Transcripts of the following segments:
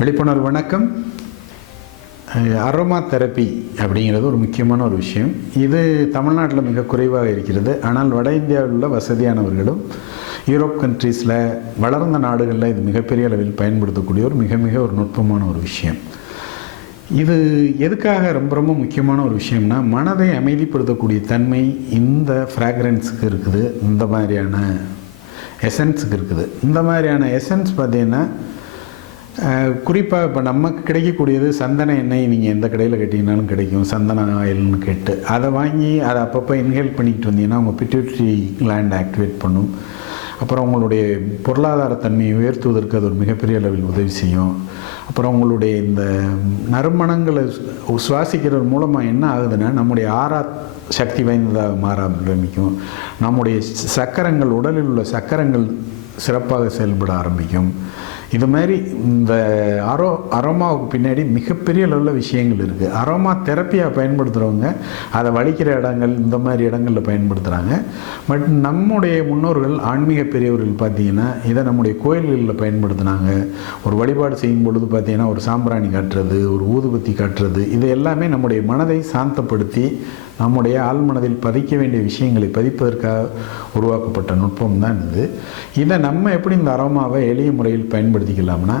விழிப்புணர்வு வணக்கம். Aroma therapy அப்படிங்கிறது ஒரு முக்கியமான ஒரு விஷயம். இது தமிழ்நாட்டில் மிக குறைவாக இருக்கிறது. ஆனால் வட இந்தியாவில் உள்ள வசதியானவர்களும் யூரோப் கண்ட்ரீஸில் வளர்ந்த நாடுகளில் இது மிகப்பெரிய அளவில் பயன்படுத்தக்கூடிய ஒரு மிக ஒரு நுட்பமான ஒரு விஷயம். இது எதுக்காக ரொம்ப முக்கியமான ஒரு விஷயம்னா, மனதை அமைதிப்படுத்தக்கூடிய தன்மை இந்த ஃப்ராக்ரன்ஸுக்கு இருக்குது, இந்த மாதிரியான எசன்ஸுக்கு இருக்குது. இந்த மாதிரியான எசன்ஸ் பார்த்திங்கன்னா குறிப்பாக இப்போ நமக்கு கிடைக்கக்கூடியது சந்தன எண்ணெய். நீங்கள் எந்த கடையில் கேட்டிங்கனாலும் கிடைக்கும், சந்தன ஆயில்னு கேட்டு அதை வாங்கி அதை அப்பப்போ இன்ஹேல் பண்ணிக்கிட்டு வந்தீங்கன்னா உங்கள் பிட்யூட்டரி கிளாண்ட் ஆக்டிவேட் பண்ணும். அப்புறம் உங்களுடைய பொருளாதார தன்மையை உயர்த்துவதற்கு அது ஒரு மிகப்பெரிய அளவில் உதவி செய்யும். அப்புறம் உங்களுடைய இந்த நறுமணங்களை சுவாசிக்கிறது மூலமாக என்ன ஆகுதுன்னா, நம்முடைய ஆறா சக்தி வாய்ந்ததாக மாற ஆரம்பிக்கும். நம்முடைய சக்கரங்கள், உடலில் உள்ள சக்கரங்கள் சிறப்பாக செயல்பட ஆரம்பிக்கும். இது மாதிரி இந்த அரோமாவுக்கு பின்னாடி மிகப்பெரிய அளவில் விஷயங்கள் இருக்குது. அரோமா தெரப்பியாக பயன்படுத்துகிறவங்க அதை வலிக்கிற இடங்கள், இந்த மாதிரி இடங்களில் பயன்படுத்துகிறாங்க. பட் நம்முடைய முன்னோர்கள், ஆன்மீக பெரியவர்கள் பார்த்திங்கன்னா இதை நம்முடைய கோயில்களில் பயன்படுத்தினாங்க. ஒரு வழிபாடு செய்யும் பொழுது பார்த்திங்கன்னா ஒரு சாம்பிராணி காட்டுறது, ஒரு ஊதுபத்தி காட்டுறது, இது எல்லாமே நம்முடைய மனதை சாந்தப்படுத்தி நம்முடைய ஆழ்மனதில் பதிக்க வேண்டிய விஷயங்களை பதிப்பதற்காக உருவாக்கப்பட்ட நுட்பம் தான் இது. இதை நம்ம எப்படி இந்த அரோமாவை எளிய முறையில் பயன்படுத்திக்கலாம்னா,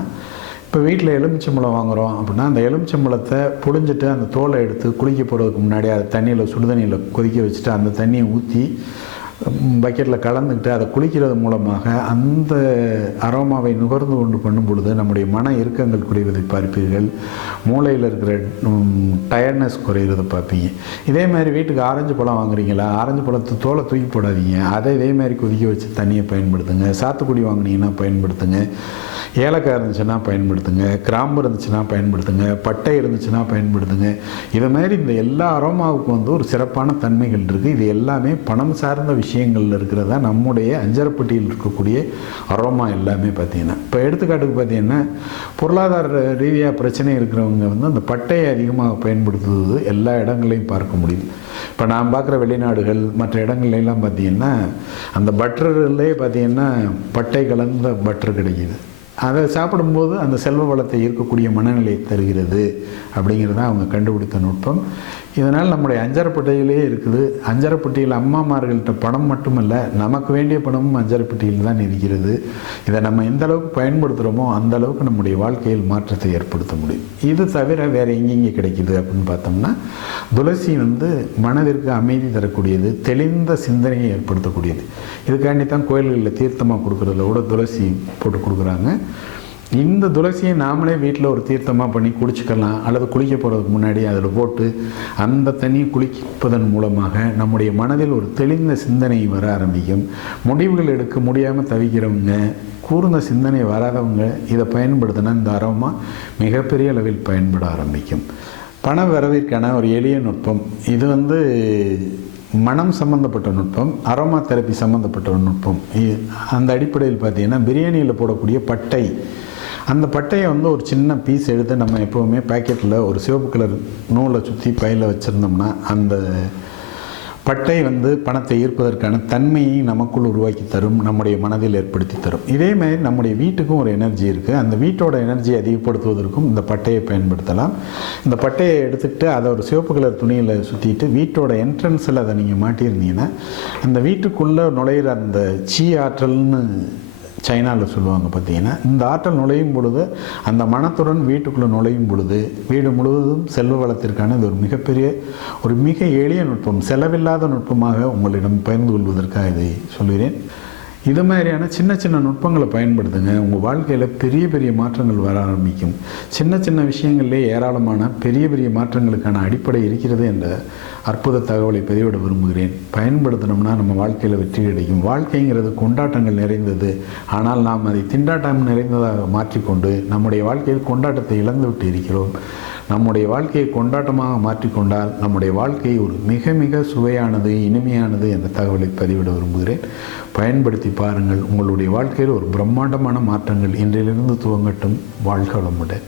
இப்போ வீட்டில் எலுமிச்சம்பழம் வாங்குகிறோம் அப்படின்னா அந்த எலுமிச்சம்பழத்தை புழிஞ்சிட்டு அந்த தோலை எடுத்து குளிக்க போகிறதுக்கு முன்னாடி அதை தண்ணியில் சுடுதண்ணியில் கொதிக்க வச்சுட்டு அந்த தண்ணியை ஊற்றி பக்கெட்டில் கலந்துக்கிட்டு அதை குளிக்கிறது மூலமாக அந்த அரோமாவை நுகர்ந்து கொண்டு பண்ணும் பொழுது நம்முடைய மன இறுக்கங்கள் குறைவதை பார்ப்பீர்கள். மூளையில் இருக்கிற டயர்ட்னஸ் குறையிறதை பார்ப்பீங்க. இதே மாதிரி வீட்டுக்கு ஆரஞ்சு பழம் வாங்குறீங்களா, ஆரஞ்சு பழத்தை தோலை தூக்கி போடாதீங்க, அதை இதே மாதிரி கொதிக்க வச்சு தண்ணியை பயன்படுத்துங்க. சாத்துக்குடி வாங்கினீங்கன்னா பயன்படுத்துங்க. ஏலக்காய் இருந்துச்சுன்னா பயன்படுத்துங்க, கிராம்பு இருந்துச்சுன்னா பயன்படுத்துங்க, பட்டை இருந்துச்சுன்னா பயன்படுத்துங்க. இதை மாதிரி இந்த எல்லா அரோமாவுக்கும் ஒரு சிறப்பான தன்மைகள் இருக்குது. இது எல்லாமே பணம் சார்ந்த விஷயங்கள் இருக்கிறதா நம்முடைய அஞ்சரப்பட்டியில் இருக்கக்கூடிய அரோமா எல்லாமே பார்த்திங்கன்னா. இப்போ எடுத்துக்காட்டுக்கு பார்த்திங்கன்னா பொருளாதார ரீதியாக பிரச்சனை இருக்கிறவங்க அந்த பட்டையை அதிகமாக பயன்படுத்துவது எல்லா இடங்களையும் பார்க்க முடியுது. இப்போ நான் பார்க்குற வெளிநாடுகள் மற்ற இடங்கள்லாம் பார்த்திங்கன்னா அந்த பட்டர்லேயே பார்த்திங்கன்னா பட்டை கலந்த பட்டர் கிடைக்கிது. அதை சாப்பிடும்போது அந்த செல்வ வளத்தை ஈர்க்கக்கூடிய மனநிலையை தருகிறது அப்படிங்கிறத அவங்க கண்டுபிடித்த நுட்பம். இதனால் நம்முடைய அஞ்சரப்பட்டியிலே இருக்குது. அஞ்சரப்பட்டியில் அம்மாமார்கள்ட்ட பணம் மட்டுமல்ல, நமக்கு வேண்டிய பணமும் அஞ்சரப்பட்டியில் தான் இருக்கிறது. இதை நம்ம எந்த அளவுக்கு பயன்படுத்துகிறோமோ அந்த அளவுக்கு நம்முடைய வாழ்க்கையில் மாற்றத்தை ஏற்படுத்த முடியும். இது தவிர வேறு எங்கெங்கே கிடைக்கிது அப்படின்னு பார்த்தோம்னா, துளசி மனதிற்கு அமைதி தரக்கூடியது, தெளிந்த சிந்தனையை ஏற்படுத்தக்கூடியது. இதுக்காண்டி தான் கோயில்களில் தீர்த்தமாக கொடுக்குறதுல கூட துளசி போட்டு கொடுக்குறாங்க. இந்த துளசியை நாமளே வீட்டில் ஒரு தீர்த்தமாக பண்ணி குடிச்சிக்கலாம், அல்லது குளிக்க போகிறதுக்கு முன்னாடி அதில் போட்டு அந்த தண்ணியை குளிப்பதன் மூலமாக நம்முடைய மனதில் ஒரு தெளிந்த சிந்தனை வர ஆரம்பிக்கும். முடிவுகள் எடுக்க முடியாமல் தவிக்கிறவங்க, கூர்ந்த சிந்தனை வராதவங்க இதை பயன்படுத்தினா இந்த அரோமா மிகப்பெரிய அளவில் பயன்பட ஆரம்பிக்கும். பண வரவிற்கான ஒரு எளிய நுட்பம் இது. மனம் சம்மந்தப்பட்ட நுட்பம், அரோமா தெரப்பி சம்மந்தப்பட்ட ஒரு நுட்பம். அந்த அடிப்படையில் பார்த்திங்கன்னா பிரியாணியில் போடக்கூடிய பட்டை, அந்த பட்டையை ஒரு சின்ன பீஸ் எடுத்து நம்ம எப்போவுமே பேக்கெட்டில் ஒரு சிவப்பு கலர் நூலை சுற்றி பையில் வச்சுருந்தோம்னா அந்த பட்டை பணத்தை ஈர்ப்பதற்கான தன்மையை நமக்குள் உருவாக்கி தரும், நம்முடைய மனதில் ஏற்படுத்தி தரும். இதே மாதிரி நம்முடைய வீட்டுக்கும் ஒரு எனர்ஜி இருக்குது. அந்த வீட்டோட எனர்ஜியை அதிகப்படுத்துவதற்கும் இந்த பட்டையை பயன்படுத்தலாம். இந்த பட்டையை எடுத்துக்கிட்டு அதை ஒரு சிவப்பு கலர் துணியில் சுற்றிட்டு வீட்டோட என்ட்ரன்ஸில் அதை நீங்கள் மாட்டியிருந்தீங்கன்னா அந்த வீட்டுக்குள்ளே நுழையிற அந்த சீ ஆற்றல்னு சைனாவில் சொல்லுவாங்க பார்த்திங்கன்னா, இந்த ஆற்றல் நுழையும் பொழுது அந்த மனத்துடன் வீட்டுக்குள்ளே நுழையும் பொழுது வீடு முழுவதும் செல்வ வளத்திற்கான இது ஒரு மிக எளிய நுட்பம், செலவில்லாத நுட்பமாக உங்களிடம் பகிர்ந்து கொள்வதற்காக இதை சொல்கிறேன். இது மாதிரியான சின்ன நுட்பங்களை பயன்படுத்துங்க. உங்கள் வாழ்க்கையில் பெரிய மாற்றங்கள் வர ஆரம்பிக்கும். சின்ன விஷயங்கள்லேயே ஏராளமான பெரிய மாற்றங்களுக்கான அடிப்படை இருக்கிறது என்ற அற்புத தகவலை பதிவிட விரும்புகிறேன். பயன்படுத்தினோம்னா நம்ம வாழ்க்கையில் வெற்றி கிடைக்கும். வாழ்க்கைங்கிறது கொண்டாட்டங்கள் நிறைந்தது. ஆனால் நாம் அதை திண்டாட்டம் நிறைந்ததாக மாற்றிக்கொண்டு நம்முடைய வாழ்க்கையில் கொண்டாட்டத்தை இழந்துவிட்டு இருக்கிறோம். நம்முடைய வாழ்க்கையை கொண்டாட்டமாக மாற்றிக்கொண்டால் நம்முடைய வாழ்க்கை ஒரு மிக சுவையானது, இனிமையானது என்ற தகவலை பதிவிட விரும்புகிறேன். பயன்படுத்தி பாருங்கள். உங்களுடைய வாழ்க்கையில் ஒரு பிரம்மாண்டமான மாற்றங்கள் இன்றிலிருந்து துவங்கட்டும். வாழ்க வளமுடன்.